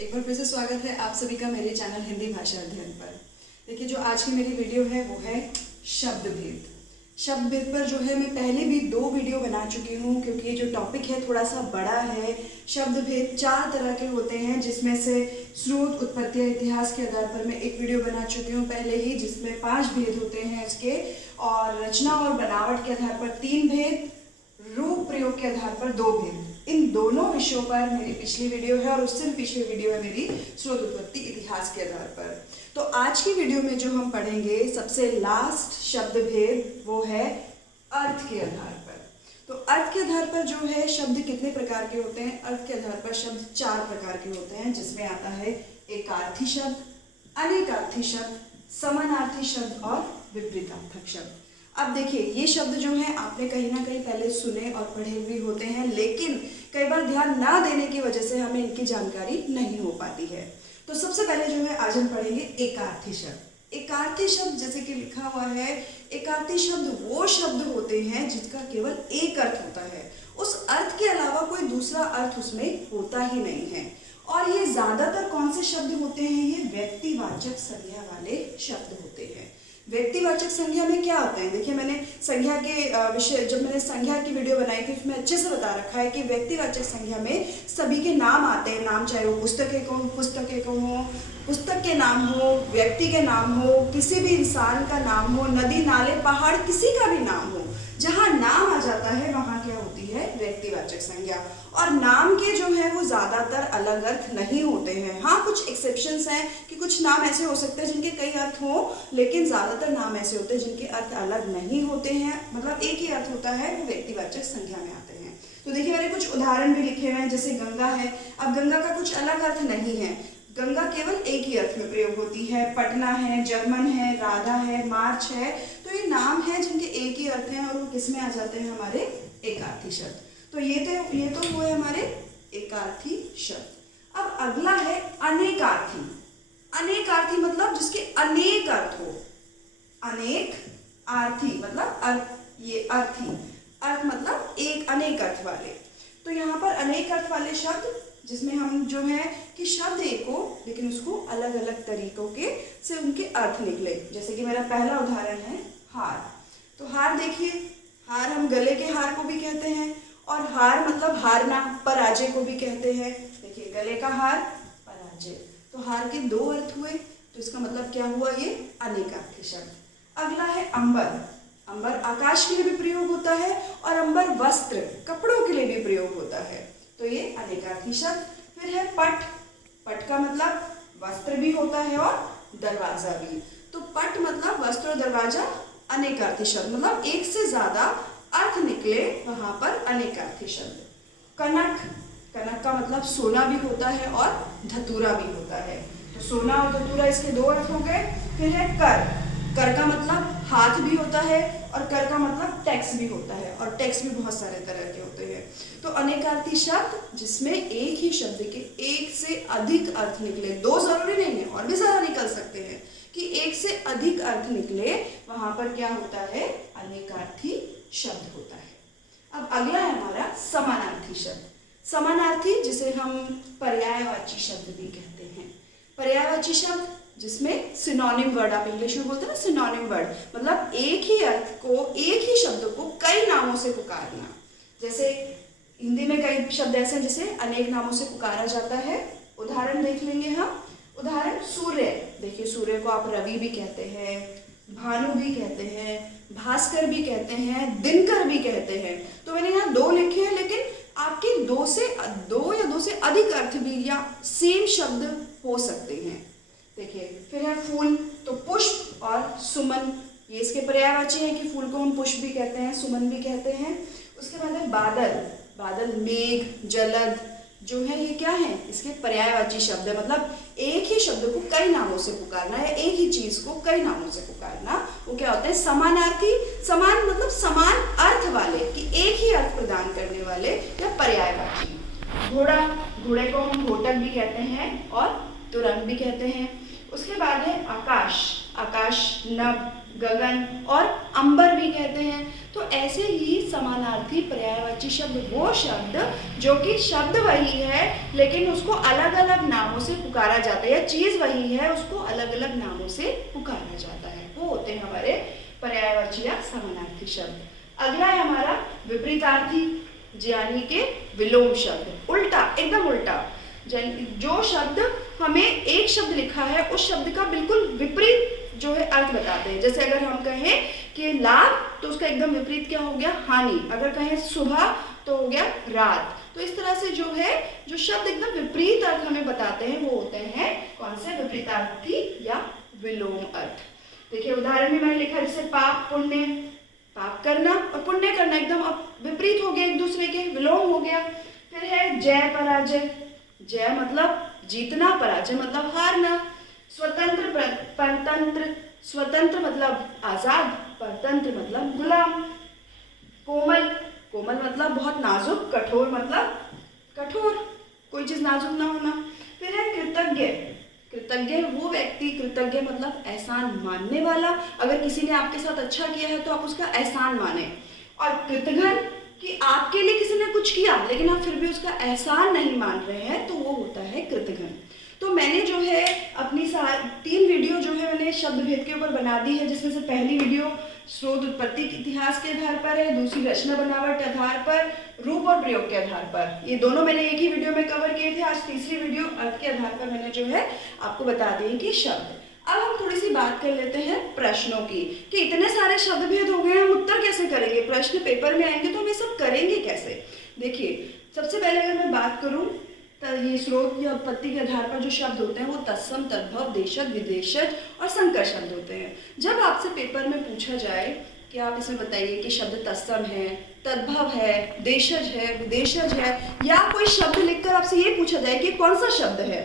एक बार फिर से स्वागत है आप सभी का मेरे चैनल हिंदी भाषा अध्ययन पर। देखिए, जो आज की मेरी वीडियो है वो है शब्द भेद। शब्द भेद पर जो है मैं पहले भी 2 वीडियो बना चुकी हूँ, क्योंकि ये जो टॉपिक है थोड़ा सा बड़ा है। शब्द भेद 4 तरह के होते हैं, जिसमें से स्रोत, उत्पत्ति, इतिहास के आधार पर मैं एक वीडियो बना चुकी हूँ पहले ही, जिसमें 5 भेद होते हैं इसके, और रचना और बनावट के आधार पर 3 भेद, रूप प्रयोग के आधार पर 2 भेद। इन दोनों विषयों पर मेरी पिछली वीडियो है और उससे भी पिछली वीडियो है मेरी स्रोत, उत्पत्ति, इतिहास के आधार पर। तो आज की वीडियो में जो हम पढ़ेंगे सबसे लास्ट शब्द भेद वो है अर्थ के आधार पर। तो अर्थ के आधार पर जो है शब्द कितने प्रकार के होते हैं? अर्थ के आधार पर शब्द 4 प्रकार के होते हैं, जिसमें आता है एकार्थी शब्द, अनेकार्थी शब्द, समानार्थी शब्द और विपरीतार्थक शब्द। अब देखिए, ये शब्द जो हैं आपने कहीं ना कहीं पहले सुने और पढ़े हुए होते हैं, लेकिन कई बार ध्यान ना देने की वजह से हमें इनकी जानकारी नहीं हो पाती है। तो सबसे पहले जो है आज हम पढ़ेंगे एकार्थी शब्द। एकार्थी शब्द जैसे कि लिखा हुआ है, एकार्थी शब्द वो शब्द होते हैं जिसका केवल एक अर्थ होता है, उस अर्थ के अलावा कोई दूसरा अर्थ उसमें होता ही नहीं है। और ये ज्यादातर कौन से शब्द होते हैं? ये व्यक्तिवाचक संज्ञा वाले शब्द होते हैं। व्यक्तिवाचक संज्ञा में क्या होता है? देखिए, मैंने संज्ञा के विषय, जब मैंने संज्ञा की वीडियो बनाई थी उसमें अच्छे से बता रखा है कि व्यक्तिवाचक संज्ञा में सभी के नाम आते हैं। नाम चाहे वो पुस्तक के नाम हो, व्यक्ति के नाम हो, किसी भी इंसान का नाम हो, नदी नाले पहाड़ किसी का भी नाम हो, जहाँ नाम आ जाता है वहाँ क्या होती है? व्यक्तिवाचक संज्ञा। और नाम के जो है वो ज्यादातर अलग अर्थ नहीं होते हैं। हाँ, कुछ एक्सेप्शंस हैं कि कुछ नाम ऐसे हो सकते हैं जिनके कई अर्थ हो, लेकिन ज्यादातर नाम ऐसे होते हैं जिनके अर्थ अलग नहीं होते हैं, मतलब एक ही अर्थ होता है, वो व्यक्तिवाचक संज्ञा में आते हैं। तो देखिए, मैंने कुछ उदाहरण भी लिखे हुए हैं, जैसे गंगा है। अब गंगा का कुछ अलग अर्थ नहीं है, गंगा केवल एक ही अर्थ में प्रयोग होती है। पटना है, जर्मन है, राधा है, मार्च है, तो ये नाम है जिनके एक ही अर्थ हैं और वो किस में आ जाते हैं? हमारे एकार्थी शब्द। तो ये तो हुए हमारे एकार्थी शब्द। अब अगला है अनेकार्थी। अनेकार्थी मतलब जिसके अनेक अर्थ हो। अनेक आर्थी मतलब अर्थ मतलब एक, अनेक अर्थ वाले। तो यहाँ पर अनेक अर्थ वाले शब्द जिसमें हम जो है कि शब्द एक हो, लेकिन उसको अलग अलग तरीकों के से उनके अर्थ निकले। जैसे कि मेरा पहला उदाहरण है हार। तो हार देखिए, हार हम गले के हार को भी कहते हैं, और हार मतलब हारना, पराजय को भी कहते हैं। देखिए, गले का हार, पराजय। तो हार के 2 अर्थ हुए, तो इसका मतलब क्या हुआ? ये अनेकार्थी शब्द। अगला है अंबर। अंबर आकाश के लिए भी प्रयोग होता है, और अंबर वस्त्र, कपड़ों के लिए भी प्रयोग होता है, तो ये अनेकार्थी शब्द। फिर है पट। पट का मतलब वस्त्र भी होता है और दरवाजा भी। तो पट मतलब वस्त्र और दरवाजा, अनेकार्थी शब्द, मतलब एक से ज्यादा अर्थ निकले, वहां पर अनेकार्थी शब्द। कनक। कनक का मतलब सोना भी होता है और धतूरा भी होता है, तो सोना और धतूरा इसके 2 अर्थ हो गए। फिर है कर। कर का मतलब हाथ भी होता है, और कर का मतलब टैक्स भी होता है, और टैक्स भी बहुत सारे तरह के होते हैं। तो अनेकार्थी शब्द जिसमें एक ही शब्द के एक से अधिक अर्थ निकले, 2 जरूरी नहीं है, और भी ज्यादा निकल सकते हैं, कि एक से अधिक अर्थ निकले, वहां पर क्या होता है? अनेकार्थी शब्द होता है। अब अगला है हमारा समानार्थी शब्द। समानार्थी जिसे हम पर्यायवाची शब्द भी कहते हैं। पर्यायवाची शब्द जिसमें सिनोनिम वर्ड, आप इंग्लिश में बोलते हैं ना सिनोनिम वर्ड, मतलब एक ही अर्थ को, एक ही शब्द को कई नामों से पुकारना। जैसे हिंदी में कई शब्द ऐसे हैं जिसे अनेक नामों से पुकारा जाता है। उदाहरण देख लेंगे हम। उदाहरण सूर्य। देखिए, सूर्य को आप रवि भी कहते हैं, भानु भी कहते हैं, भास्कर भी कहते हैं, दिनकर भी कहते हैं। तो मैंने यहाँ 2 लिखे हैं, लेकिन आपके 2 या 2 से अधिक अर्थ भी या सेम शब्द हो सकते हैं। देखिए, फिर है फूल। तो पुष्प और सुमन, ये इसके पर्यायवाची है कि फूल को हम पुष्प भी कहते हैं, सुमन भी कहते हैं। उसके बाद है बादल। बादल, मेघ, जलद जो है, ये क्या है? इसके पर्यायवाची शब्द है, मतलब एक ही शब्द को कई नामों से पुकारना, या एक ही चीज को कई नामों से पुकारना, वो क्या होता है? समानार्थी। समान मतलब समान अर्थ वाले, कि एक ही अर्थ प्रदान करने वाले, या पर्यायवाची। घोड़ा। घोड़े को हम घोटक भी कहते हैं और तुरंग भी कहते हैं। उसके बाद है आकाश। आकाश, नभ, गगन और अंबर भी कहते हैं। तो ऐसे ही समानार्थी पर्यायवाची शब्द वो शब्द जो कि शब्द वही है लेकिन उसको अलग अलग नामों से पुकारा जाता है, या चीज वही है उसको अलग अलग नामों से पुकारा जाता है, वो होते हैं हमारे पर्यायवाची या समानार्थी शब्द। अगला है हमारा विपरीतार्थी, यानी कि विलोम शब्द, उल्टा, एकदम उल्टा। जो शब्द हमें एक शब्द लिखा है उस शब्द का बिल्कुल विपरीत जो है अर्थ बताते हैं। जैसे अगर हम कहें कि लाभ तो उसका एकदम विपरीत क्या हो गया, हानि। अगर कहें सुबह तो हो गया रात। तो इस तरह से जो है जो शब्द एकदम विपरीत अर्थ हमें बताते हैं वो होते हैं कौन से, विपरीतार्थी या विलोम अर्थ। देखिए उदाहरण में मैंने लिखा जैसे पाप, पुण्य, पाप करना और पुण्य करना एकदम अब विपरीत हो गया एक दूसरे के, विलोम हो गया। फिर है जय पराजय, जय मतलब जीतना, पराजय मतलब हारना। स्वतंत्र परतंत्र, स्वतंत्र मतलब आजाद, परतंत्र मतलब गुलाम। कोमल, कोमल मतलब बहुत नाजुक, कठोर मतलब कठोर, कोई चीज नाजुक ना होना। फिर है कृतज्ञ, कृतज्ञ वो व्यक्ति, कृतज्ञ मतलब एहसान मानने वाला, अगर किसी ने आपके साथ अच्छा किया है तो आप उसका एहसान माने। और कृतघ्न कि आपके लिए किसी ने कुछ किया लेकिन आप फिर भी उसका एहसान नहीं मान रहे हैं, तो वो होता है कृतघ्न। तो मैंने जो है अपनी 3 वीडियो जो है मैंने शब्द भेद के ऊपर बना दी है, जिसमें से पहली वीडियो स्रोत उत्पत्ति के इतिहास के आधार पर है, दूसरी रचना बनावट के आधार पर, रूप और प्रयोग के आधार पर। ये दोनों मैंने एक ही वीडियो में कवर किए थे। आज तीसरी वीडियो अर्थ के आधार पर मैंने जो है आपको बता दिए कि शब्द। अब हम थोड़ी सी बात कर लेते हैं प्रश्नों की, कि इतने सारे शब्द भेद हो गए, हम उत्तर कैसे करेंगे, प्रश्न पेपर में आएंगे तो हम ये सब करेंगे कैसे। देखिए सबसे पहले अगर मैं बात करूं तो ये स्रोत या उत्पत्ति के आधार पर जो शब्द होते हैं वो तत्सम, तद्भव, देशज, विदेशज और संकर शब्द होते हैं। जब आपसे पेपर में पूछा जाए कि आप इसमें बताइए कि शब्द तत्सम है, तद्भव है, देशज है, विदेशज है, या कोई शब्द लिखकर आपसे ये पूछा जाए कि कौन सा शब्द है,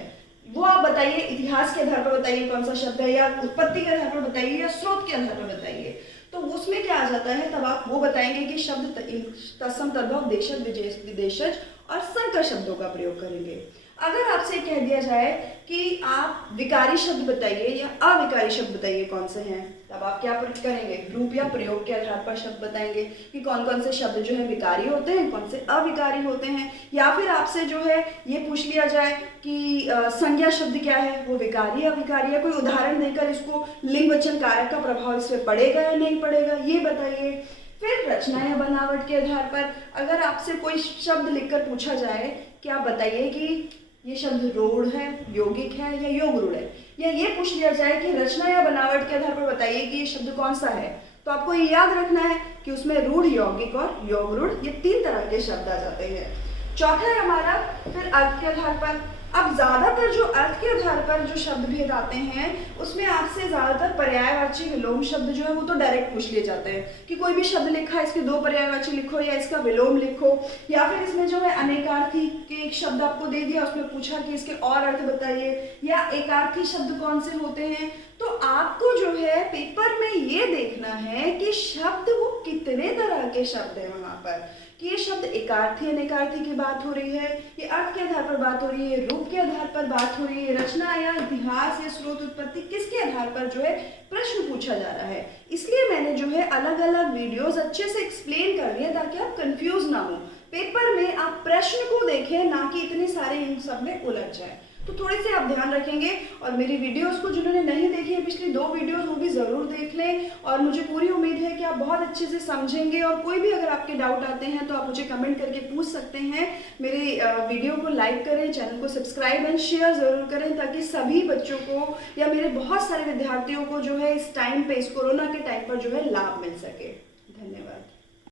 वो आप बताइए, इतिहास के आधार पर बताइए कौन सा शब्द है, या उत्पत्ति के आधार पर बताइए, या स्रोत के आधार पर बताइए, तो उसमें क्या आ जाता है, तब आप वो बताएंगे कि शब्द तत्सम, तद्भव, देशज, विदेशज और संकर शब्दों का प्रयोग करेंगे। अगर आपसे कह दिया जाए कि आप विकारी शब्द बताइए या अविकारी शब्द बताइए कौन से हैं, तब आप क्या करेंगे, रूप या प्रयोग के आधार पर शब्द बताएंगे कि कौन कौन से शब्द जो है विकारी होते हैं, कौन से अविकारी होते हैं। या फिर आपसे जो है ये पूछ लिया जाए कि संज्ञा शब्द क्या है, वो विकारी या अविकारी है, कोई उदाहरण देकर इसको लिंग वचन कारक का प्रभाव इसमें पड़ेगा या नहीं पड़ेगा, ये बताइए। फिर रचना या बनावट के आधार पर अगर आपसे कोई शब्द लिखकर पूछा जाए कि आप बताइए कि ये शब्द रूढ़ है, यौगिक है या योग रूढ़ है, या ये पूछ लिया जाए कि रचना या बनावट के आधार पर बताइए कि ये शब्द कौन सा है, तो आपको ये याद रखना है कि उसमें रूढ़, यौगिक और योग रूढ़ ये 3 तरह के शब्द आ जाते हैं। चौथा है हमारा फिर अर्थ के आधार पर। अब ज्यादातर जो अर्थ के आधार पर जो शब्द भेद आते हैं उसमें आपसे ज्यादातर पर्यायवाची विलोम शब्द जो है वो तो डायरेक्ट पूछ लिए जाते हैं कि कोई भी शब्द लिखा है इसके 2 पर्यायवाची लिखो या इसका विलोम लिखो, या फिर इसमें जो है अनेकार्थी के एक शब्द आपको दे दिया, उसमें पूछा कि इसके और अर्थ बताइए, या एकार्थी शब्द कौन से होते हैं। तो आपको जो है पेपर में ये देखना है कि शब्द वो कितने तरह के शब्द है वहां पर, कि ये शब्द एकार्थी अनेकार्थी की बात हो रही है, ये अर्थ के आधार पर बात हो रही है, रूप के आधार पर बात हो रही है, रचना या इतिहास या स्रोत उत्पत्ति किसके आधार पर जो है प्रश्न पूछा जा रहा है। इसलिए मैंने जो है अलग अलग वीडियोस अच्छे से एक्सप्लेन कर दिए ताकि आप कंफ्यूज ना हो, पेपर में आप प्रश्न को देखें ना कि इतने सारे इन सब में उलझ जाए। तो थोड़े से आप ध्यान रखेंगे और मेरी वीडियोस को जिन्होंने नहीं देखी है पिछली 2 वीडियोस वो भी ज़रूर देख लें, और मुझे पूरी उम्मीद है कि आप बहुत अच्छे से समझेंगे। और कोई भी अगर आपके डाउट आते हैं तो आप मुझे कमेंट करके पूछ सकते हैं। मेरे वीडियो को लाइक करें, चैनल को सब्सक्राइब एंड शेयर ज़रूर करें ताकि सभी बच्चों को या मेरे बहुत सारे विद्यार्थियों को जो है इस टाइम पे, इस कोरोना के टाइम पर जो है लाभ मिल सके। धन्यवाद।